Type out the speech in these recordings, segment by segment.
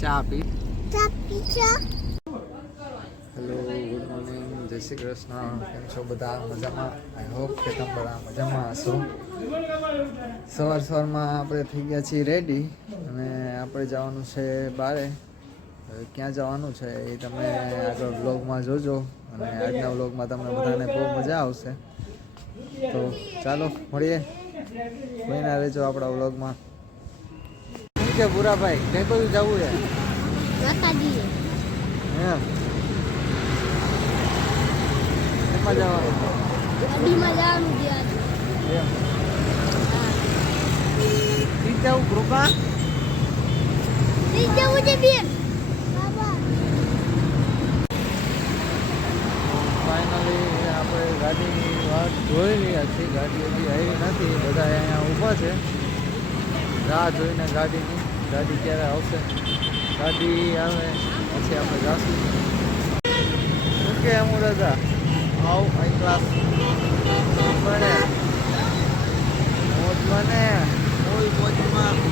ચા પી hello good morning જય શ્રી કૃષ્ણ કેમ છો બધા મજામાં આઈ હોપ કે તમે બધા મજામાં હશો સવારમાં આપણે થઈ ગયા છીએ રેડી અને આપણે જવાનું છે બારે ક્યાં જવાનું છે એ તમે આગળ વ્લોગમાં જોજો અને આજના વ્લોગમાં તમને બધાને બહુ મજા આવશે તો ચાલો મળીએ કોઈના રહેજો આપણા વ્લોગમાં શું છે ભૂરાભાઈ કઈ બધું જવું છે એમ એમાં જવાનું એમ જવું કૃપા ફાઇનલી આપણે ગાડીની વાત જોઈ રહ્યા છીએ ગાડી હજી આવી નથી બધા અહીંયા ઊભા છે રાહ જોઈને ગાડી ક્યારે આવશે ગાડી આવે પછી આપણે જાશું ઓકે હું દાદા આવ હાઈ ક્લાસ બને મોજ બને ફૂલ મોજમાં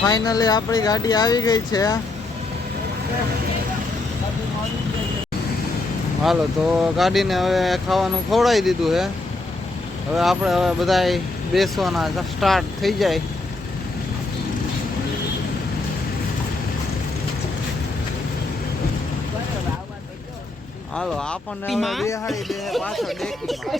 ફાઇનલી આપણી ગાડી આવી ગઈ છે હાલો તો ગાડીને હવે ખાવાનું ખવડાવી દીધું છે હવે આપણે બધા બેસવાના સ્ટાર્ટ થઈ જાય હાલો આપણને બેહાડી દે પાછળ ડેકીમાં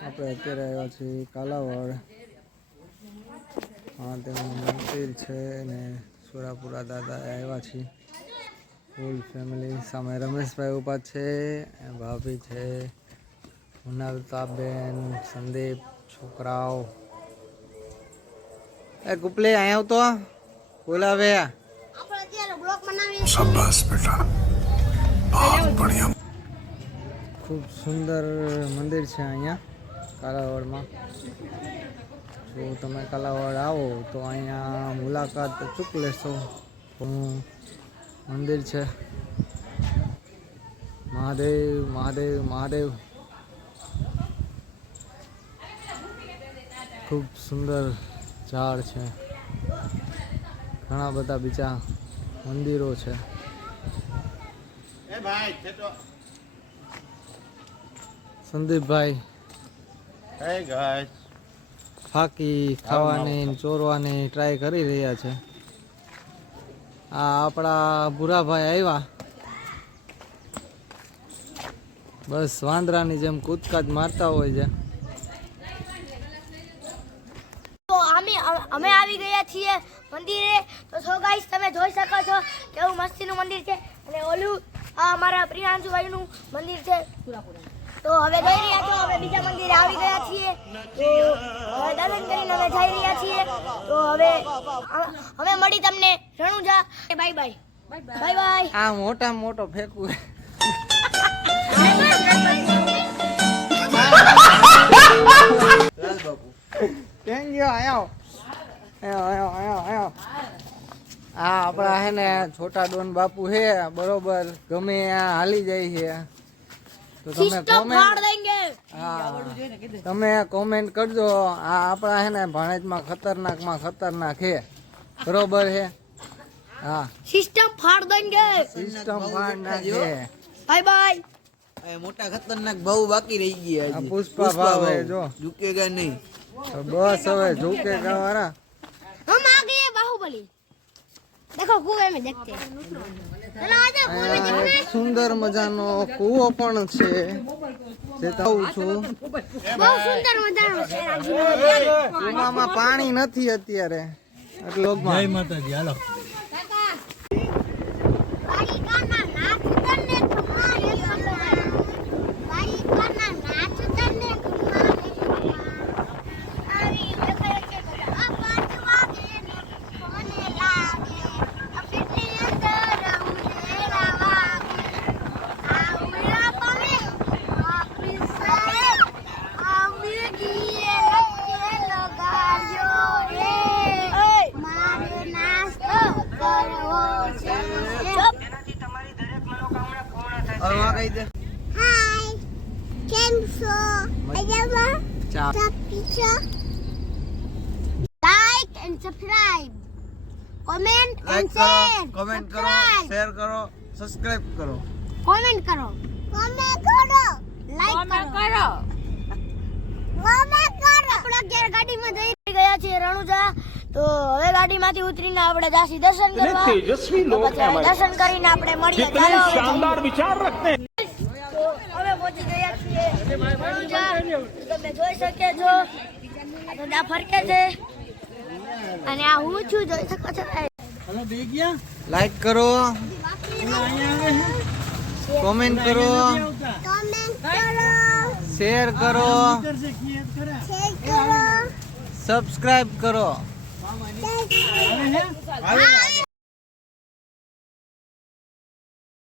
આપણે અત્યારે આવ્યા છીએ કાલાવડ હા તેનું મંદિર છે ને સુરાપુરા દાદા આવ્યા છીએ ફૂલ ફેમિલી સામે રમેશભાઈ ઉભા છે ભાભી છે હુનાલતાબેન સંદીપ છોકરાઓ એ ગુપલે અહીંયા આવતો બોલાવે શાબાશ બેટા બહુત બઢિયા ખૂબ સુંદર મંદિર છે અહીંયા કાલાવડમાં જો તમે કાલાવડ આવો તો અહીંયા મુલાકાત ચૂક લેશો મંદિર છે મહાદેવ મહાદેવ મહાદેવ ખૂબ સુંદર ઝાડ છે ઘણા બધા બીજા મંદિરો છે સંદીપભાઈ Hey guys. ફાકી ખાવાની ચોરવાની ટ્રાય કરી રહ્યા છે આ આપણા ભૂરાભાઈ આવ્યા બસ વાંદરાની જેમ કૂદકાત મારતા હોય છે તો અમે આવી ગયા છીએ મંદિરે તો ગાઈસ તમે જોઈ શકો છો કેવું મસ્તીનું મંદિર છે અને ઓલું આ અમારા પ્રિયાંશુભાઈનું મંદિર છે તો હવે જઈ રહ્યા છો હવે બીજા મંદિરે આવી ગયા છીએ તો હવે દર્શન કરીને અમે જઈ રહ્યા છીએ તો હવે મળી તમને Ranuja bye bye bye bye આ મોટા મોટો ફેંકવું લાલ બાપુ કેમ ગયો આયો આ આપણા હે ને છોટા ડોન બાપુ હે બરોબર ગમે હાલી જાય છે તો તમે કોમેન્ટ કરજો આ આપણા હે ને ભાણેજમાં ખતરનાક છે બરોબર છે હા સિસ્ટમ ફાડ દેંગે સિસ્ટમ ફાડ નાખે બાય બાય મોટા ખતરનાક ભાવ બાકી રહી ગયા આ હજી. પુષ્પા ભાવ હે જો ઝુકેગા નહીં. તો બસ હવે ઝુકે વાળા हम आ गए बाहुबली देखो कुएं में देखते हैं चलो आ जाओ कुएं में देखना है સુંદર મજાનો કૂવો પણ છે જે કહું છું બહુ સુંદર મજાનો છે કૂવામાં પાણી નથી અત્યારે એટલે લોકમાં બાઈ કાના નાચ તને કમારે બાઈ કાના નાચ તને કમારે આવી દેખે કે આ પાંચ વાગે કોને લાગે અફીની અંદર ઉનેરા વાગે આઉરા પામે આફીસે આમે ગીએ લકે લગાડ્યો રે મારે નાસ્તો કરવો છે હવે આ કહી દે હાય કેમ છો મજામાં ચા like and subscribe comment like and કરો શેર કમેન્ટ કરો શેર કરો સબસ્ક્રાઇબ કરો કોમેન્ટ કરો લાઈક કરો કોમેન્ટ કરો આપણે અત્યારે ગાડીમાં જઈ ગયા છીએ રણુજા તો હવે ગાડીમાંથી ઉતરીને આપણે જાસી દર્શન કરવા તેજસ્વી લોક દર્શન કરીને આપણે મળીએ ચાલો શાનદાર વિચાર રખતે તો હવે પહોંચી ગયા છીએ રણુજા તમે જોઈ શકે છો આ તો દા ફરકે છે અને આ હું છું જોઈ શકો છો લાઈક કરો કોમેન્ટ કરો શેર કરો સબસ્ક્રાઇબ કરો હા